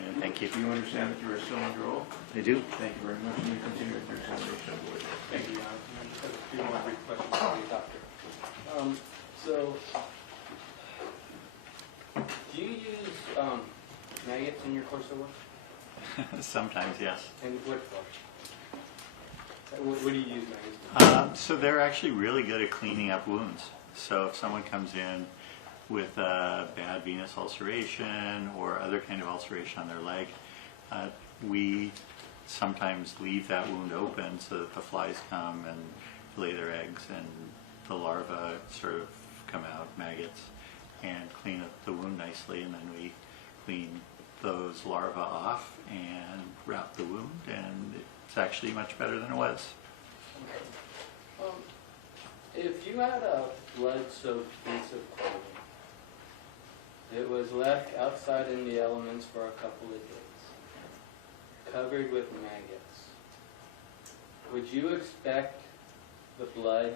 afternoon. Thank you. Do you understand that you are still under oath? I do. Thank you very much, and you continue with your examination of the witness. Thank you, Your Honor. I just have a few more brief questions for the doctor. Do you use maggots in your course of work? Sometimes, yes. And what for? What do you use maggots for? So they're actually really good at cleaning up wounds. So if someone comes in with a bad venous ulceration or other kind of ulceration on their leg, we sometimes leave that wound open so that the flies come and lay their eggs and the larvae sort of come out, maggots, and clean up the wound nicely, and then we clean those larvae off and wrap the wound, and it's actually much better than it was. Okay. If you had a blood-soaked piece of clothing, it was left outside in the elements for a couple of days, covered with maggots, would you expect the blood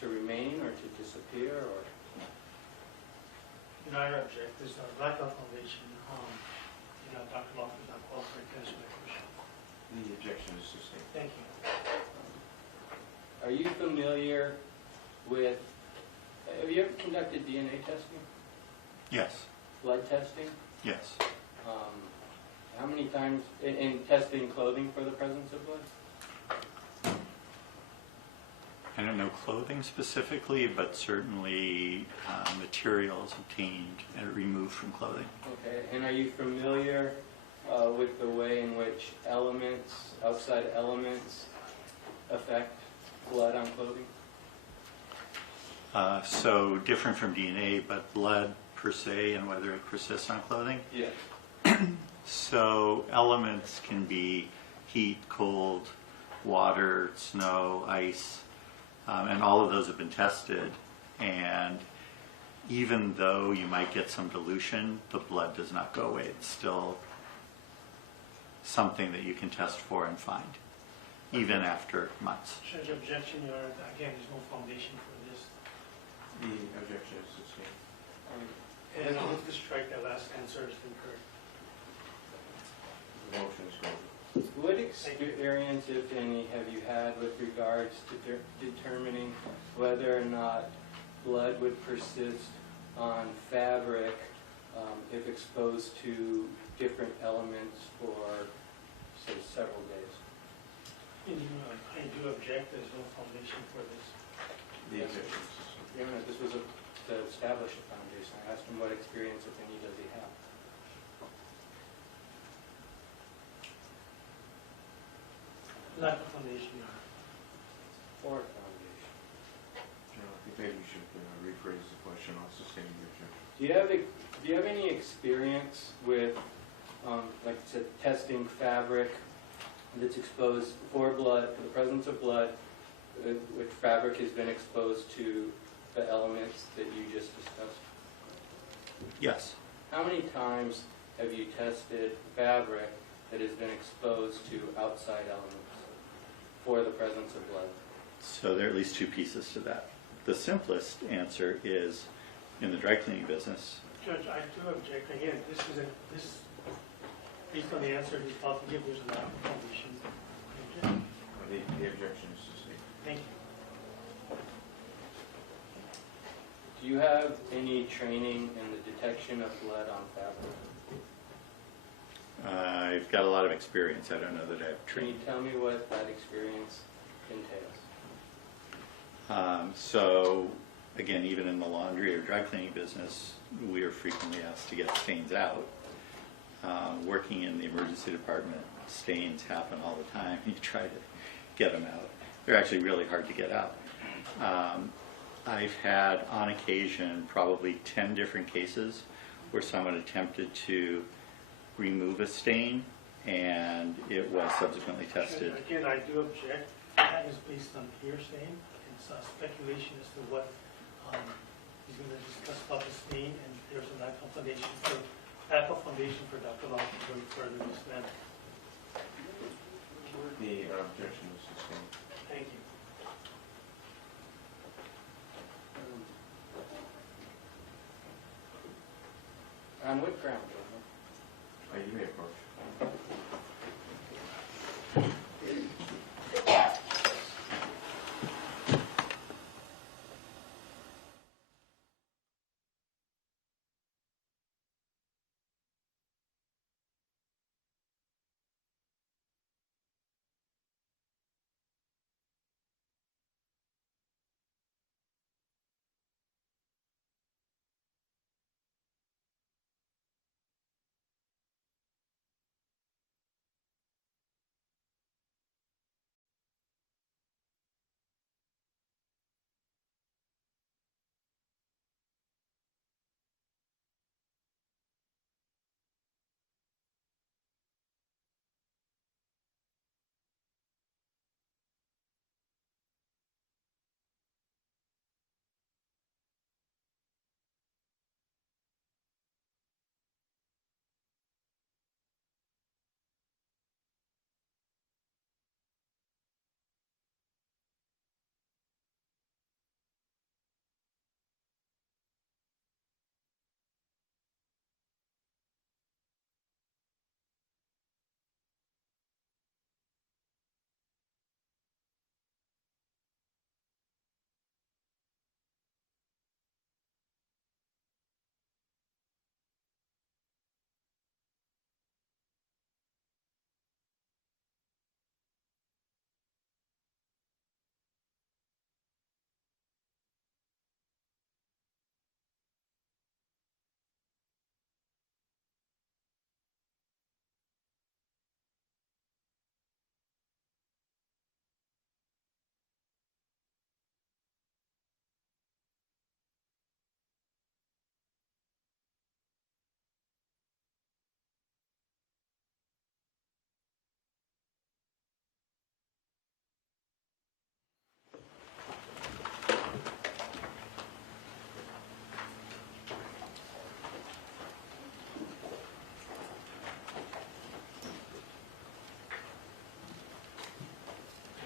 to remain or to disappear? Or? I object. There's a lack of foundation. Dr. Lofton is not qualified to answer my question. The objection is sustained. Thank you. Are you familiar with, have you ever conducted DNA testing? Yes. Blood testing? Yes. How many times in testing clothing for the presence of blood? I don't know clothing specifically, but certainly materials obtained and removed from clothing. Okay, and are you familiar with the way in which elements, outside elements, affect blood on clothing? So different from DNA, but blood per se and whether it persists on clothing. Yes. So elements can be heat, cold, water, snow, ice, and all of those have been tested. And even though you might get some dilution, the blood does not go away. It's still something that you can test for and find, even after months. Judge, objection, Your Honor. Again, there's no foundation for this. The objection is sustained. And I'll have to strike that last answer as incorrect. The motion is closed. What experience, if any, have you had with regards to determining whether or not blood would persist on fabric if exposed to different elements for, say, several days? I do object. There's no foundation for this. The objection is sustained. Yeah, this was to establish a foundation. I asked him what experience, if any, does he have? Lack of foundation, Your Honor. For a foundation. I think maybe you should rephrase the question. I'll sustain the objection. Do you have any experience with, like I said, testing fabric that's exposed for blood, for the presence of blood, which fabric has been exposed to the elements that you just discussed? Yes. How many times have you tested fabric that has been exposed to outside elements for the presence of blood? So there are at least two pieces to that. The simplest answer is in the dry cleaning business. Judge, I do object. Again, this based on the answer he's about to give, there's a lack of foundation. The objection is sustained. Thank you. Do you have any training in the detection of blood on fabric? I've got a lot of experience. I don't know that I've Can you trained. tell me what that experience entails? So again, even in the laundry or dry cleaning business, we are frequently asked to get stains out. Working in the emergency department, stains happen all the time. You try to get them out. They're actually really hard to get out. I've had, on occasion, probably 10 different cases where someone attempted to remove a stain, and it was subsequently tested. Judge, again, I do object. That is based on hearsay. It's speculation as to what he's going to discuss about the stain, and there's a lack of foundation for Dr. Lofton to go further in this matter. The objection is sustained. Thank you. On what ground, John? You may approach.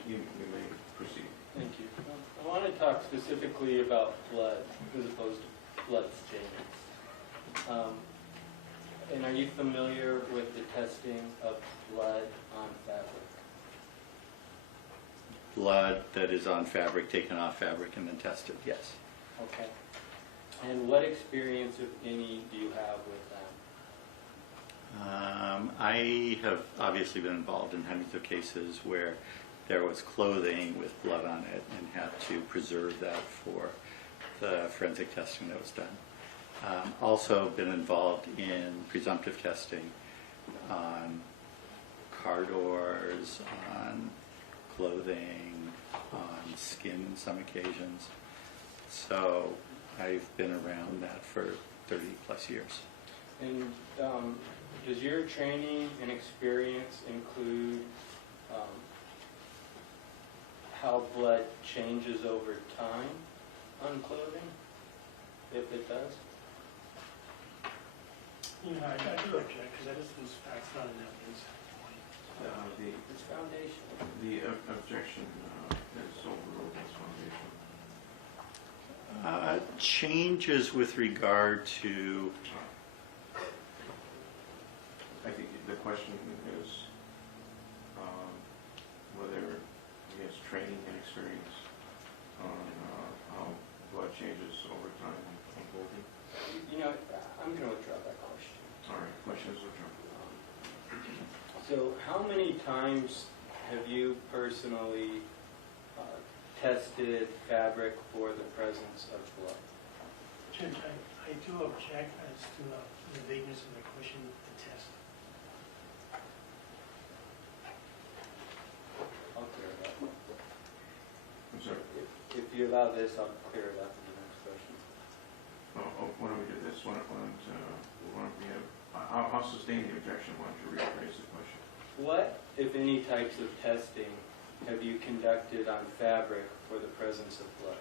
You may proceed. Thank you. I want to talk specifically about blood as opposed to blood stains. And are you familiar with the testing of blood on fabric? Blood that is on fabric, taken off fabric, and then tested, yes. Okay. And what experience, if any, do you have with that? I have obviously been involved in hundreds of cases where there was clothing with blood on it and had to preserve that for the forensic testing that was done. Also been involved in presumptive testing on car doors, on clothing, on skin in some occasions. So I've been around that for 30 plus years. And does your training and experience include how blood changes over time on clothing, if it does? You know, I do object, because that is those facts, not an evidence. It's foundational. The objection is overruled as foundation. Changes with regard to, I think the question is whether he has training and experience on how blood changes over time on clothing. You know, I'm going to withdraw that question. All right, questions or terms? So how many times have you personally tested fabric for the presence of blood? Judge, I do object as to the vagueness of the question, the test. I'll clear it up. I'm sorry. If you allow this, I'll clear it up in the next question. Why don't we do this? Why don't we have, I'll sustain the objection. Why don't you rephrase the question? What, if any, types of testing have you conducted on fabric for the presence of blood?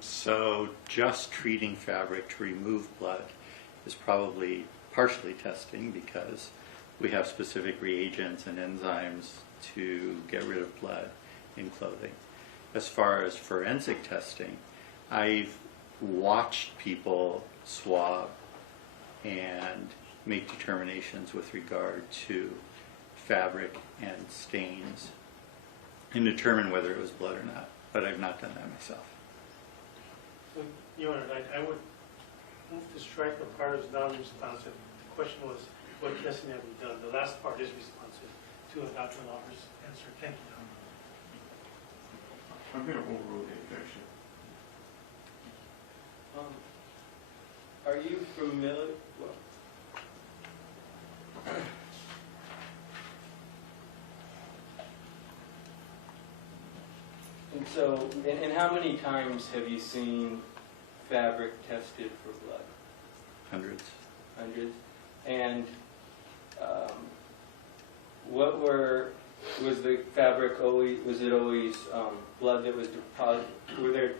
So just treating fabric to remove blood is probably partially testing because we have specific reagents and enzymes to get rid of blood in clothing. As far as forensic testing, I've watched people swab and make determinations with regard to fabric and stains and determine whether it was blood or not. But I've not done that myself. So, Your Honor, I would move to strike the part as non-responsive. The question was, what testing have we done? The last part is responsive to a Dr. Lauber's answer. Thank you. I'm going to overrule the objection. Are you familiar? Well, and so, and how many times have you seen fabric tested for blood? Hundreds. Hundreds. And was the fabric always, was it always blood that was deposited? Were there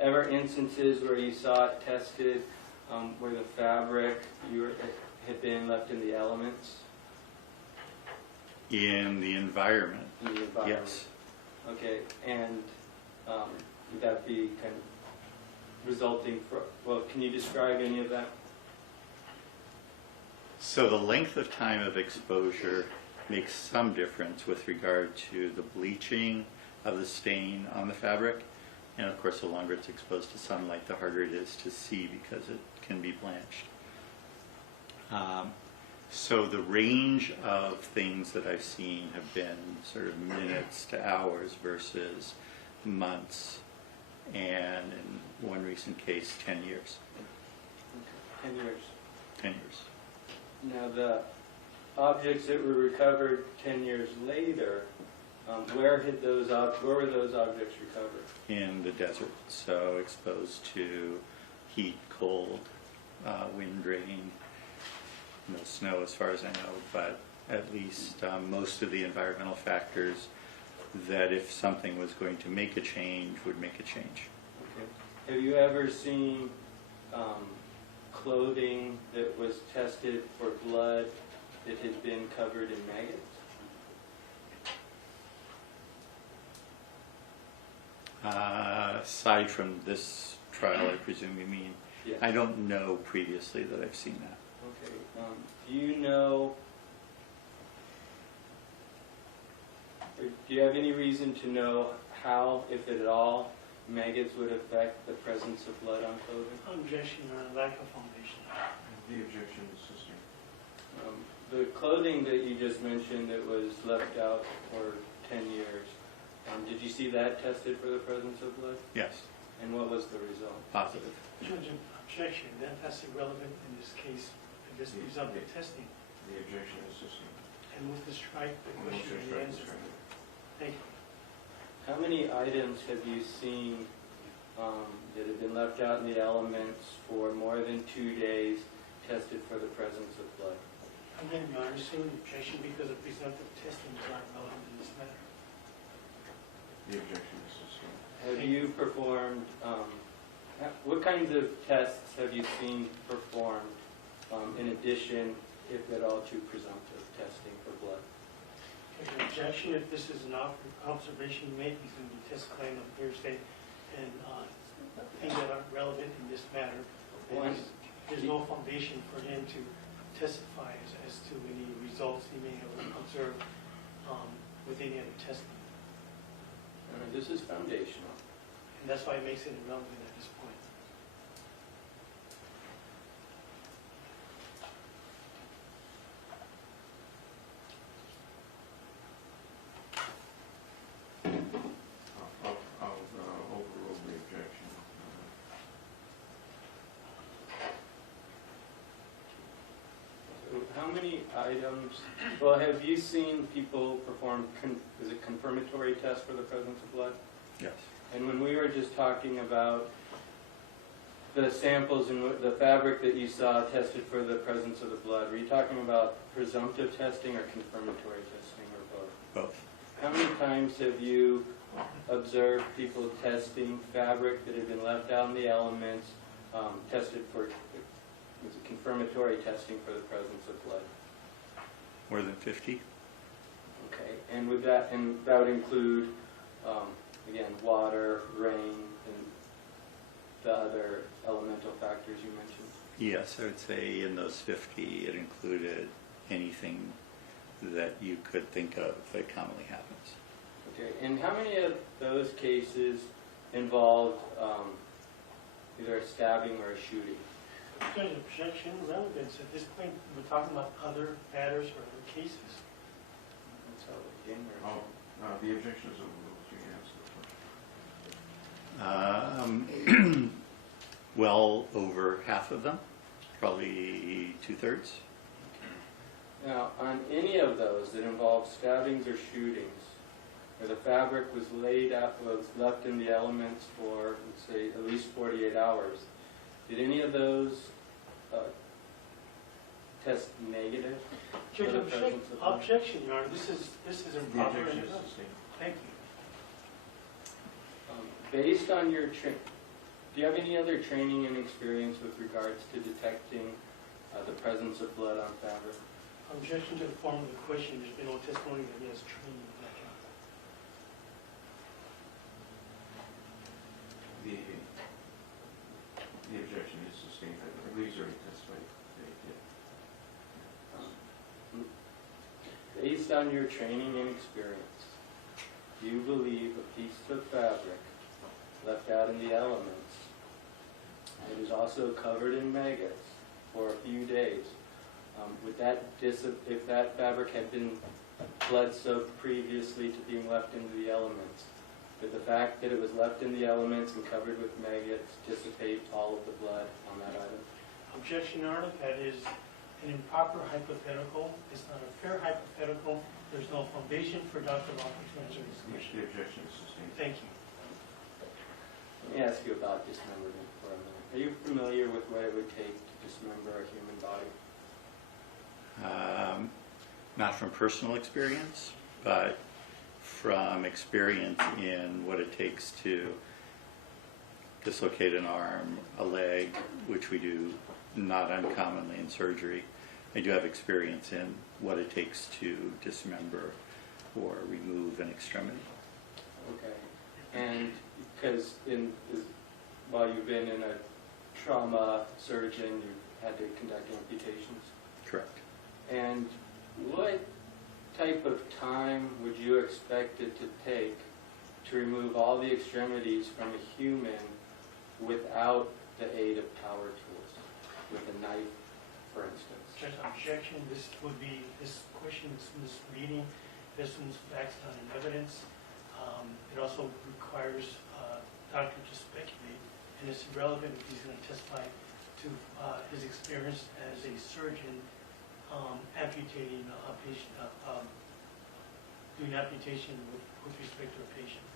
ever instances where you saw it tested where the fabric had been left in the elements? In the environment, In the environment? yes. Okay, and would that be kind of resulting from, well, can you describe any of that? So the length of time of exposure makes some difference with regard to the bleaching of the stain on the fabric. And of course, the longer it's exposed to sunlight, the harder it is to see because it can be blanched. So the range of things that I've seen have been sort of minutes to hours versus months, and in one recent case, 10 years. 10 years. 10 years. Now, the objects that were recovered 10 years later, where were those objects recovered? In the desert, so exposed to heat, cold, wind, rain, no snow as far as I know, but at least most of the environmental factors that if something was going to make a change would make a change. Okay. Have you ever seen clothing that was tested for blood that had been covered in maggots? Aside from this trial, I presume you mean. Yes. I don't know previously that I've seen that. Okay. Do you know, or do you have any reason to know how, if at all, maggots would affect the presence of blood on clothing? Objection or lack of foundation. The objection is sustained. The clothing that you just mentioned that was left out for 10 years, did you see that tested for the presence of blood? Yes, And what was the result? positive. Judge, objection. That's irrelevant in this case. This leaves out the testing. The objection is sustained. And move to strike the Motion question to and strike is answer. stricken. Thank you. How many items have you seen that have been left out in the elements for more than 2 days tested for the presence of blood? Again, Your Honor, assuming objection because the presumptive testing is not relevant in this matter. The objection is sustained. Have you performed, what kinds of tests have you seen performed in addition, if at all, to presumptive testing for blood? Okay, objection, if this is an observation you make, he's going to be testifying on Thursday, and things that aren't relevant in this matter. One. There's no foundation for him to testify as to any results he may have observed with any other testing. This is foundational. And that's why it makes it irrelevant at this point. I'll overrule the objection. How many items, well, have you seen people perform, is it confirmatory tests for the presence of blood? Yes. And when we were just talking about the samples and the fabric that you saw tested for the presence of the blood, were you talking about presumptive testing or confirmatory testing, or both? Both. How many times have you observed people testing fabric that had been left out in the elements, tested for, was it confirmatory testing for the presence of blood? More than 50? Okay, and that would include, again, water, rain, and the other elemental factors you mentioned? Yes, I would say in those 50, it included anything that you could think of that commonly happens. Okay, and how many of those cases involved either a stabbing or a shooting? Judge, objection, relevance. At this point, we're talking about other matters or other cases. That's how it came, or- Oh, the objection is overruled. You can answer the question. Well over half of them, probably 2/3. Now, on any of those that involved stabbings or shootings, where the fabric was laid out, was left in the elements for, let's say, at least 48 hours, did any of those test negative? Judge, for the presence of blood? objection, Your Honor. This is The improper. objection is sustained. Thank you. Based on your training, do you have any other training and experience with regards to detecting the presence of blood on fabric? Objection to the form of the question. There's been no testimony that he has training in that kind. The objection is sustained. I believe he's already testified that he did. Based on your training and experience, do you believe a piece of fabric left out in the elements that is also covered in maggots for a few days, would that if that fabric had been blood soaked previously to being left into the elements, would the fact that it was left in the elements and covered with maggots dissipate all of the blood on that item? Objection, Your Honor. That is an improper hypothetical. It's not a fair hypothetical. There's no foundation for Dr. Locke to answer this question. The objection is sustained. Thank you. Let me ask you about dismemberment for a minute. Are you familiar with what it would take to dismember a human body? Not from personal experience, but from experience in what it takes to dislocate an arm, a leg, which we do not uncommonly in surgery. I do have experience in what it takes to dismember or remove an extremity. Okay. And because while you've been in a trauma surgeon, you've had to conduct amputations. Correct. And what type of time would you expect it to take to remove all the extremities from a human without the aid of power tools, with a knife, for instance? Judge, objection. This question is misleading. This one's facts, not in evidence. It also requires doctor to speculate, and it's irrelevant if he's going to testify to his experience as a surgeon amputating a patient, doing amputation with respect to a patient.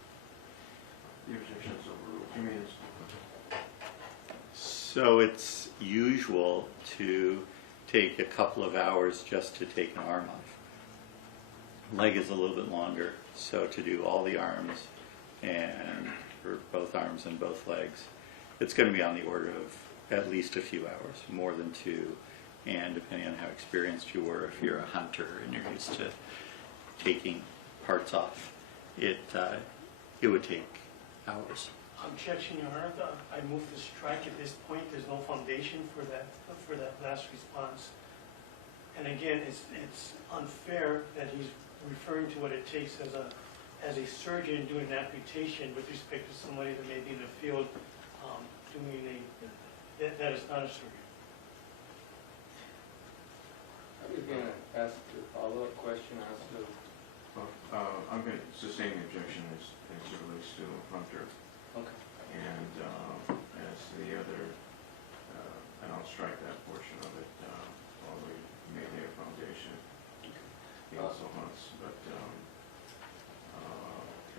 The objection is overruled. You may answer. So it's usual to take a couple of hours just to take an arm off. Leg is a little bit longer, so to do all the arms and for both arms and both legs, it's going to be on the order of at least a few hours, more than 2. And depending on how experienced you were, if you're a hunter and you're used to taking parts off, it would take hours. Objection, Your Honor. I move to strike at this point. There's no foundation for that last response. And again, it's unfair that he's referring to what it takes as a surgeon doing an amputation with respect to somebody that may be in the field doing that is not a surgeon. I was going to ask a follow-up question as to... I'm going to sustain the objection as it relates to Hunter. Okay. And as the other, and I'll strike that portion of it, although he may lay a foundation. He also hunts, but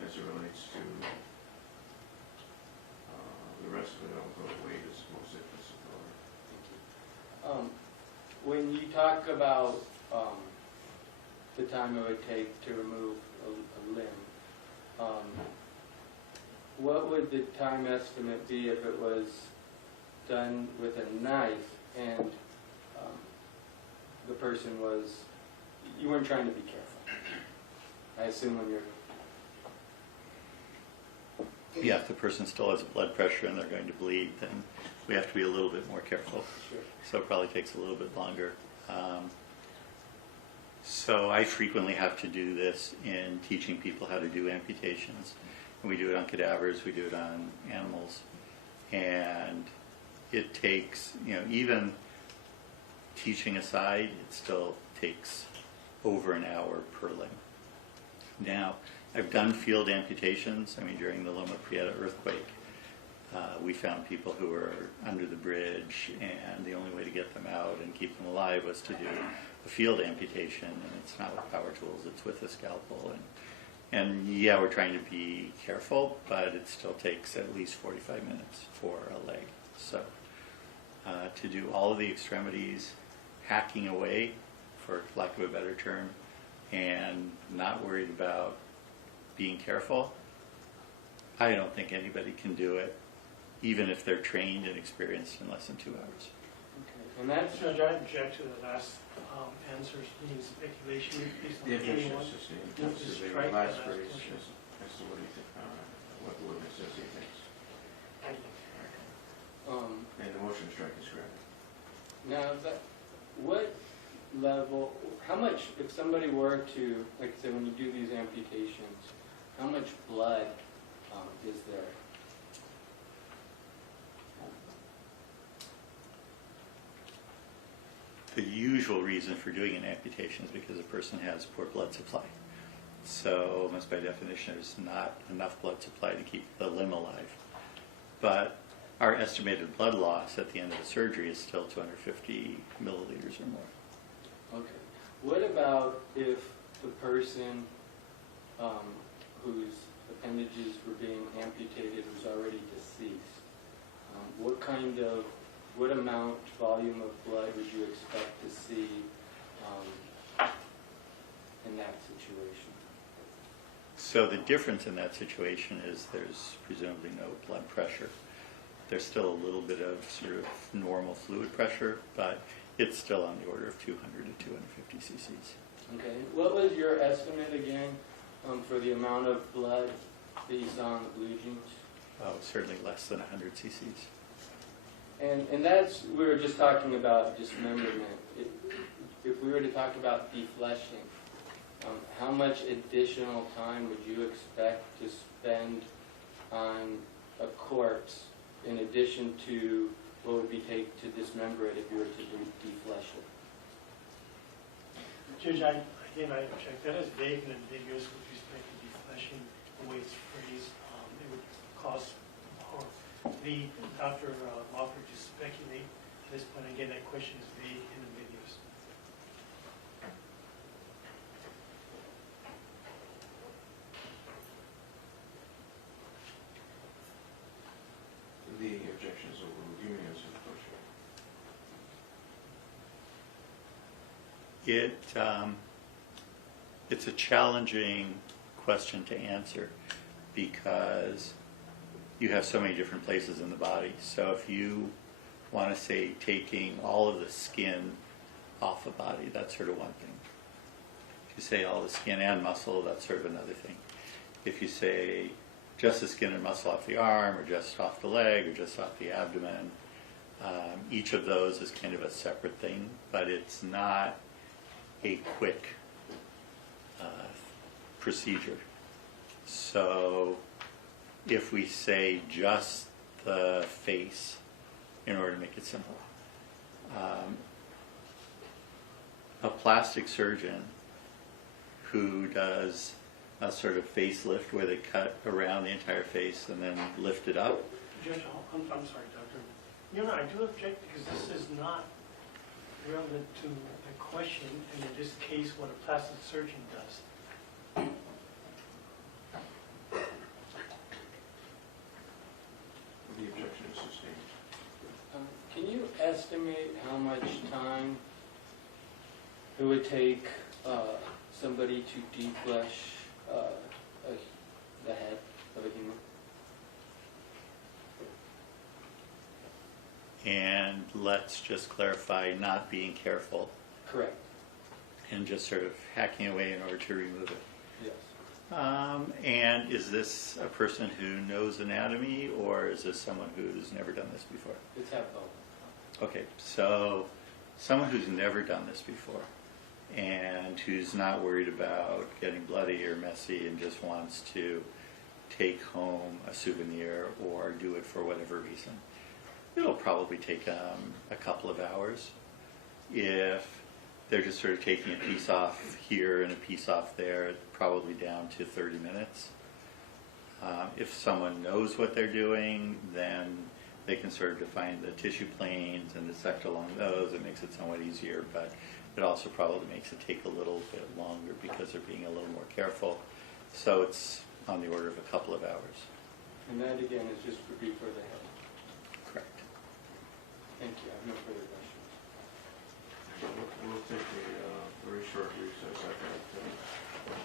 as it relates to the rest of it, I'll go away to most of When you talk about the time it would take to remove a limb, what would the time estimate be if it was done with a knife and the person was, you weren't trying to be careful? I assume when you're... Yeah, if the person still has blood pressure and they're going to bleed, then we have to be a little bit more careful. Sure. So it probably takes a little bit longer. So I frequently have to do this in teaching people how to do amputations. And we do it on cadavers, we do it on animals. And it takes, even teaching aside, it still takes over an hour per limb. Now, I've done field amputations. I mean, during the Loma Prieta earthquake, we found people who were under the bridge, and the only way to get them out and keep them alive was to do a field amputation, and it's not with power tools, it's with a scalpel. And yeah, we're trying to be careful, but it still takes at least 45 minutes for a leg. So to do all of the extremities, hacking away, for lack of a better term, and not worried about being careful, I don't think anybody can do it, even if they're trained and experienced in less than 2 hours. Okay. And that's Judge, I object to the last answers being speculation based on The objection anyone. is sustained. Move Comes to to the strike last that phrase portion. as to what he think, what the witness says he thinks. And the motion to strike is granted. now is that what level? How much? If somebody were to, like I said, when you do these amputations, how much blood is there? The usual reason for doing an amputation is because a person has poor blood supply. So almost by definition, there's not enough blood supply to keep the limb alive. But our estimated blood loss at the end of the surgery is still 250 milliliters or more. Okay. What about if the person whose appendages were being amputated was already deceased? What amount, volume of blood would you expect to see in that situation? So the difference in that situation is there's presumably no blood pressure. There's still a little bit of sort of normal fluid pressure, but it's still on the order of 200 to 250 cc's. Okay. What was your estimate again for the amount of blood that you saw in the blue jeans? Oh, certainly less than 100 cc's. And that's, we were just talking about dismemberment. If we were to talk about defleshing, how much additional time would you expect to spend on a corpse in addition to what would be take to dismember it if you were to deflesh it? Judge, again, I object. That is vague and ambiguous with respect to defleshing, the way it's phrased. It would cause Dr. Walker to speculate at this point. Again, that question is vague and ambiguous. The objection is overruled. You may answer the question. It's a challenging question to answer because you have so many different places in the body. So if you want to say taking all of the skin off a body, that's sort of one thing. If you say all the skin and muscle, that's sort of another thing. If you say just the skin and muscle off the arm, or just off the leg, or just off the abdomen, each of those is kind of a separate thing, but it's not a quick procedure. So if we say just the face, in order to make it simple, a plastic surgeon who does a sort of facelift where they cut around the entire face and then lift it up. Judge, I'm sorry, Doctor. I do object because this is not relevant to the question, and in this case, what a plastic surgeon does. The objection is sustained. Can you estimate how much time it would take somebody to deflesh the head of a human? And let's just clarify, not being careful Correct. and just sort of hacking away in order to remove it. Yes. And is this a person who knows anatomy, or is this someone who's never done this before? It's have both. Okay, so someone who's never done this before and who's not worried about getting bloody or messy and just wants to take home a souvenir or do it for whatever reason, it'll probably take a couple of hours. If they're just sort of taking a piece off here and a piece off there, it's probably down to 30 minutes. If someone knows what they're doing, then they can sort of define the tissue planes and dissect along those. It makes it somewhat easier, but it also probably makes it take a little bit longer because they're being a little more careful. So it's on the order of a couple of hours. And that again is just for the head. Correct. Thank you. I have no further questions. We'll take a very short recess. I've got